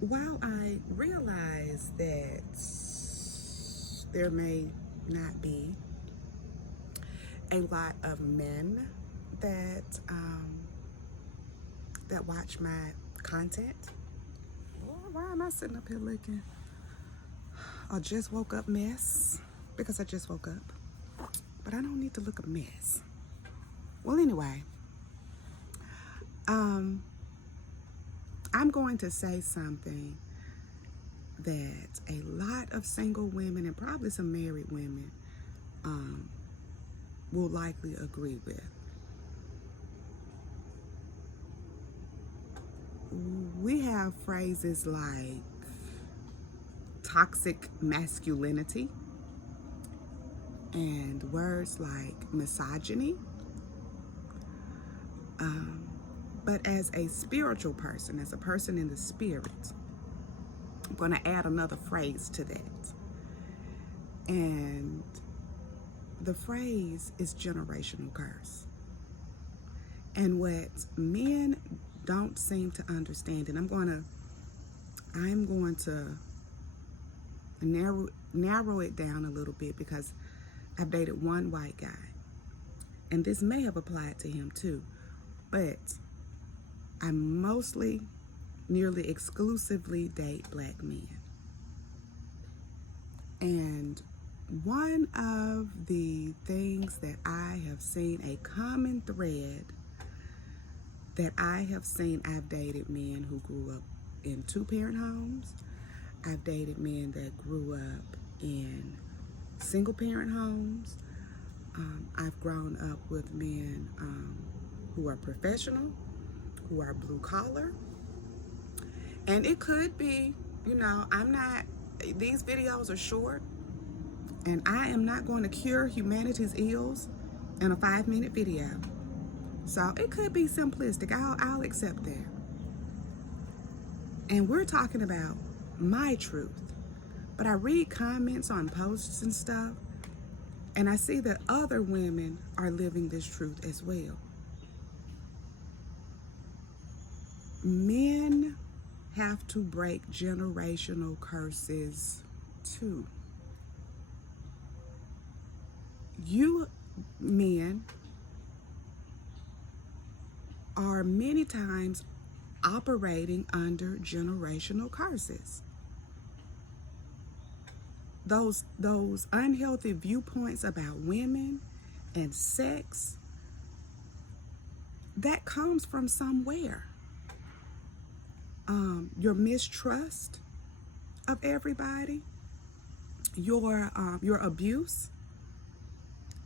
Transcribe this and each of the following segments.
While I realize that there may not be a lot of men that that watch my content, why am I sitting up here looking a just woke up mess? Because I just woke up, but I don't need to look a mess. Well, anyway, I'm going to say something that a lot of single women and probably some married women will likely agree with. We have phrases like toxic masculinity and words like misogyny. But as a spiritual person, as a person in the spirit, I'm going to add another phrase to that. And the phrase is generational curse. And what men don't seem to understand, and I'm going to narrow it down a little bit because I've dated one white guy, and this may have applied to him too, but I mostly, nearly exclusively date black men. And one of the things that I have seen, a common thread that I have seen, I've dated men who grew up in two-parent homes. I've dated men that grew up in single-parent homes. I've grown up with men who are professional, who are blue collar. And it could be, these videos are short, and I am not going to cure humanity's ills in a 5-minute video. So it could be simplistic. I'll accept that. And we're talking about my truth. But I read comments on posts and stuff, and I see that other women are living this truth as well. Men have to break generational curses too. You men are many times operating under generational curses. Those unhealthy viewpoints about women and sex, that comes from somewhere. Your mistrust of everybody, your abuse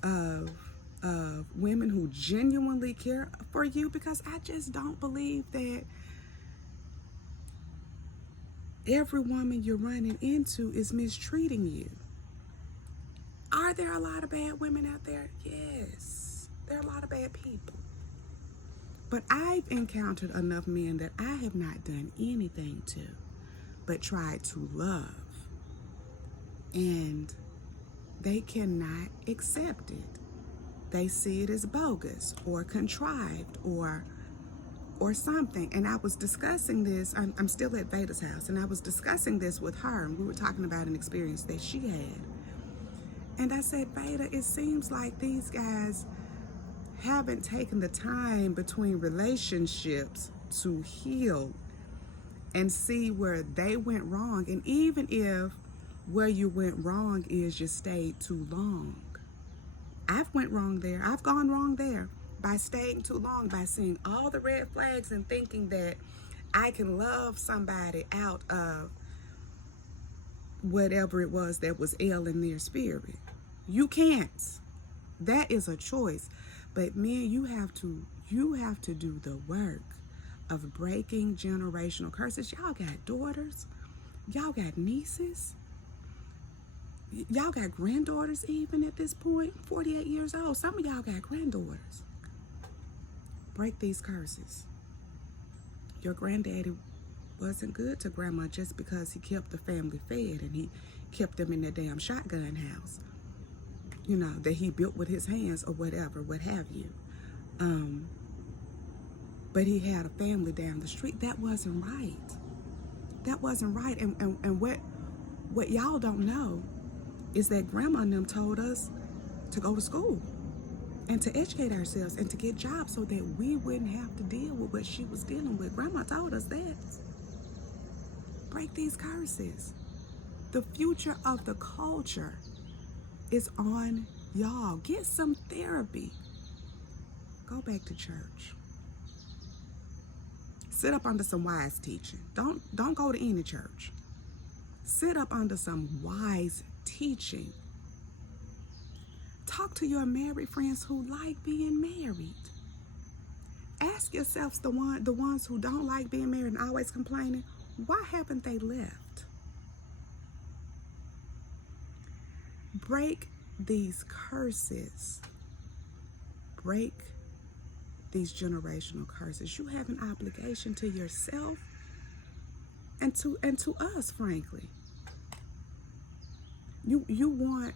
of women who genuinely care for you, because I just don't believe that every woman you're running into is mistreating you. Are there a lot of bad women out there? Yes, there are a lot of bad people. But I've encountered enough men that I have not done anything to but tried to love. And they cannot accept it. They see it as bogus or contrived or something. And I was discussing this, I'm still at Veda's house, and I was discussing this with her, and we were talking about an experience that she had. And I said, Veda, it seems like these guys haven't taken the time between relationships to heal and see where they went wrong. And even if where you went wrong is you stayed too long. I've went wrong there. I've gone wrong there by staying too long, by seeing all the red flags and thinking that I can love somebody out of whatever it was that was ill in their spirit. You can't. That is a choice. But men, you have to do the work of breaking generational curses. Y'all got daughters. Y'all got nieces. Y'all got granddaughters even at this point, 48 years old. Some of y'all got granddaughters. Break these curses. Your granddaddy wasn't good to grandma just because he kept the family fed and he kept them in that damn shotgun house, that he built with his hands or whatever, what have you. But he had a family down the street. That wasn't right. that wasn't right. And what y'all don't know is that grandma and them told us to go to school and to educate ourselves and to get jobs so that we wouldn't have to deal with what she was dealing with. Grandma told us that. Break these curses. The future of the culture is on y'all. Get some therapy. Go back to church. Sit up under some wise teaching. Don't go to any church. Sit up under some wise teaching. Talk to your married friends who like being married. Ask yourselves, the ones who don't like being married and always complaining, why haven't they left? Break these curses. Break these generational curses. You have an obligation to yourself and to us, frankly. You want,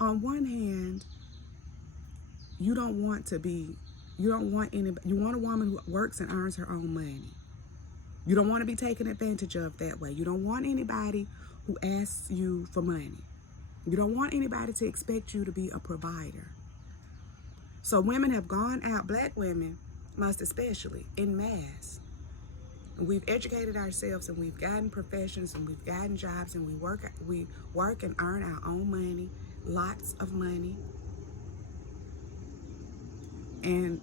on one hand, you want a woman who works and earns her own money. You don't want to be taken advantage of that way. You don't want anybody who asks you for money. You don't want anybody to expect you to be a provider. So women have gone out, black women most especially, en masse. We've educated ourselves and we've gotten professions and we've gotten jobs and we work and earn our own money, lots of money. And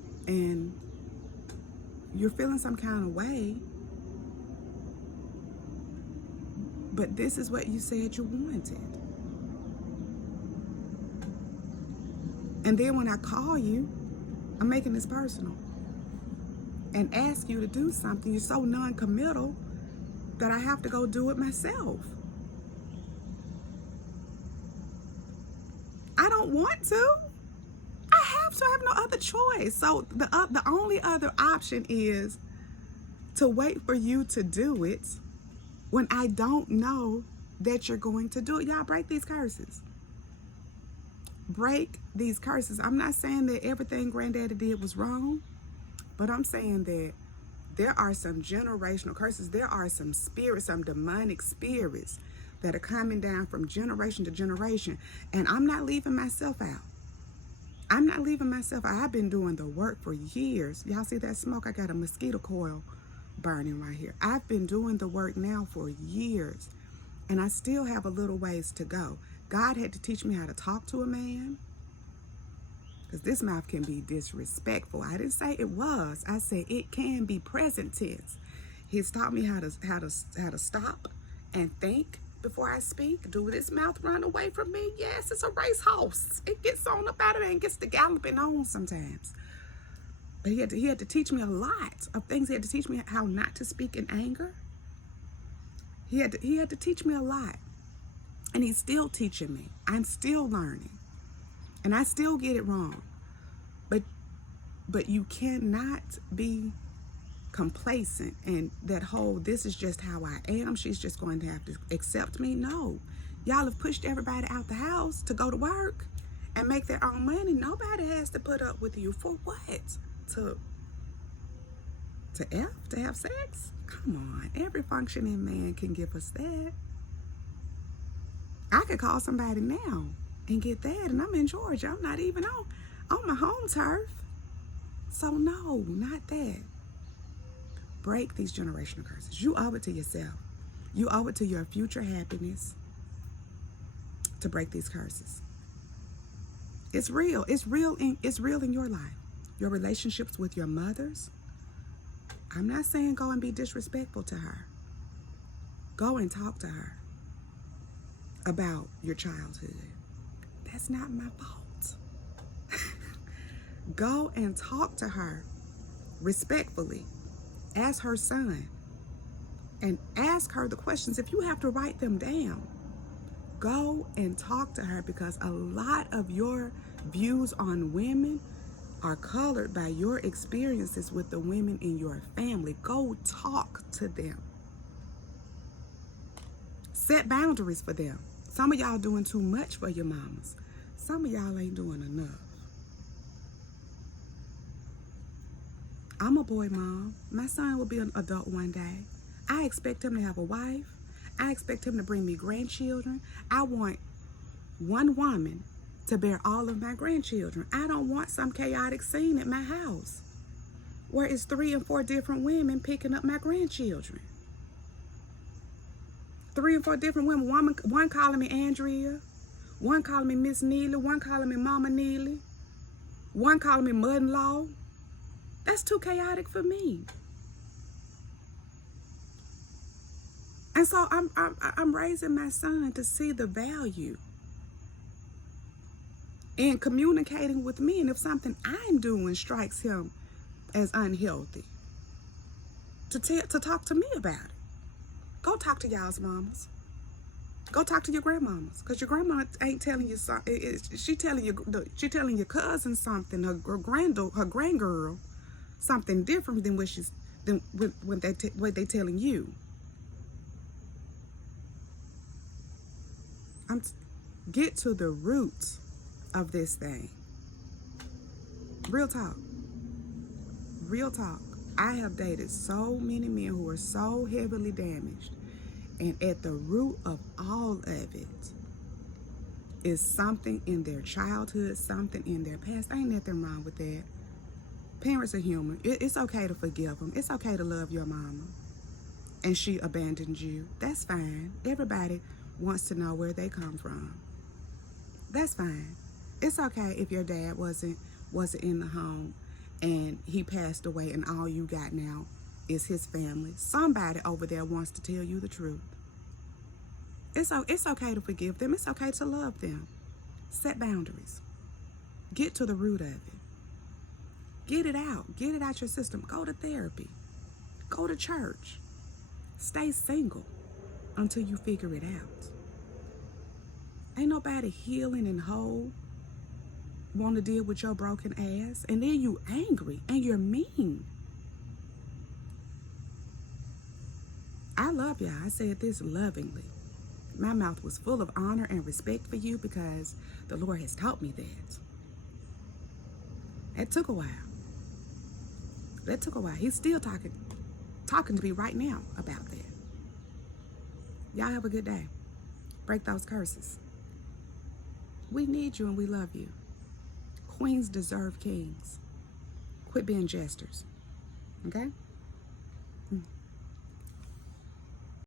you're feeling some kind of way, but this is what you said you wanted. And then when I call you, I'm making this personal, and ask you to do something, you're so non-committal that I have to go do it myself. I don't want to. I have to. I have no other choice. So the only other option is to wait for you to do it when I don't know that you're going to do it. Y'all, break these curses. Break these curses. I'm not saying that everything Granddaddy did was wrong, but I'm saying that there are some generational curses. There are some spirits, some demonic spirits that are coming down from generation to generation. And I'm not leaving myself out. I'm not leaving myself out. I've been doing the work for years. Y'all see that smoke? I got a mosquito coil burning right here. I've been doing the work now for years, and I still have a little ways to go. God had to teach me how to talk to a man, because this mouth can be disrespectful. I didn't say it was. I said it can be present tense. He's taught me how to stop and think before I speak. Do this mouth run away from me? Yes, it's a racehorse. It gets on up out of there and gets to galloping on sometimes. But he had to teach me a lot of things. He had to teach me how not to speak in anger. He had to teach me a lot. And he's still teaching me. I'm still learning. And I still get it wrong. But you cannot be complacent and that whole, this is just how I am, she's just going to have to accept me. No. Y'all have pushed everybody out the house to go to work and make their own money. Nobody has to put up with you for what? To have sex? Come on. Every functioning man can give us that. I could call somebody now and get that, and I'm in Georgia. I'm not even on my home turf. So no, not that. Break these generational curses. You owe it to yourself. You owe it to your future happiness to break these curses. It's real. It's real in your life. Your relationships with your mothers. I'm not saying go and be disrespectful to her. Go and talk to her about your childhood. That's not my fault. Go and talk to her respectfully as her son, and ask her the questions. If you have to write them down, go and talk to her, because a lot of your views on women are colored by your experiences with the women in your family. Go talk to them. Set boundaries for them. Some of y'all doing too much for your mamas. Some of y'all ain't doing enough. I'm a boy mom. My son will be an adult one day. I expect him to have a wife. I expect him to bring me grandchildren. I want one woman to bear all of my grandchildren. I don't want some chaotic scene at my house where it's 3 and 4 different women picking up my grandchildren. 3 and 4 different women. One calling me Andrea, one calling me Miss Neely, one calling me Mama Neely, one calling me mother-in-law. That's too chaotic for me. And so I'm raising my son to see the value in communicating with me. And if something I'm doing strikes him as unhealthy, to talk to me about it. Go talk to y'all's mamas. Go talk to your grandmamas, because your grandma ain't telling you something. She telling your cousin something, her grandgirl something different than what they telling you. Get to the roots of this thing. Real talk. Real talk. I have dated so many men who are so heavily damaged, and at the root of all of it is something in their childhood, something in their past. Ain't nothing wrong with that. Parents are human. It's okay to forgive them. It's okay to love your mama and she abandoned you. That's fine. Everybody wants to know where they come from. That's fine. It's okay if your dad wasn't in the home and he passed away and all you got now is his family. Somebody over there wants to tell you the truth. It's okay to forgive them. It's okay to love them. Set boundaries. Get to the root of it. Get it out. Get it out your system. Go to therapy. Go to church. Stay single until you figure it out. Ain't nobody healing and whole want to deal with your broken ass, and then you angry and you're mean. I love y'all. I said this lovingly. My mouth was full of honor and respect for you because the Lord has taught me that. It took a while. That took a while. He's still talking to me right now about that. Y'all have a good day. Break those curses. We need you and we love you. Queens deserve kings. Quit being jesters. Okay?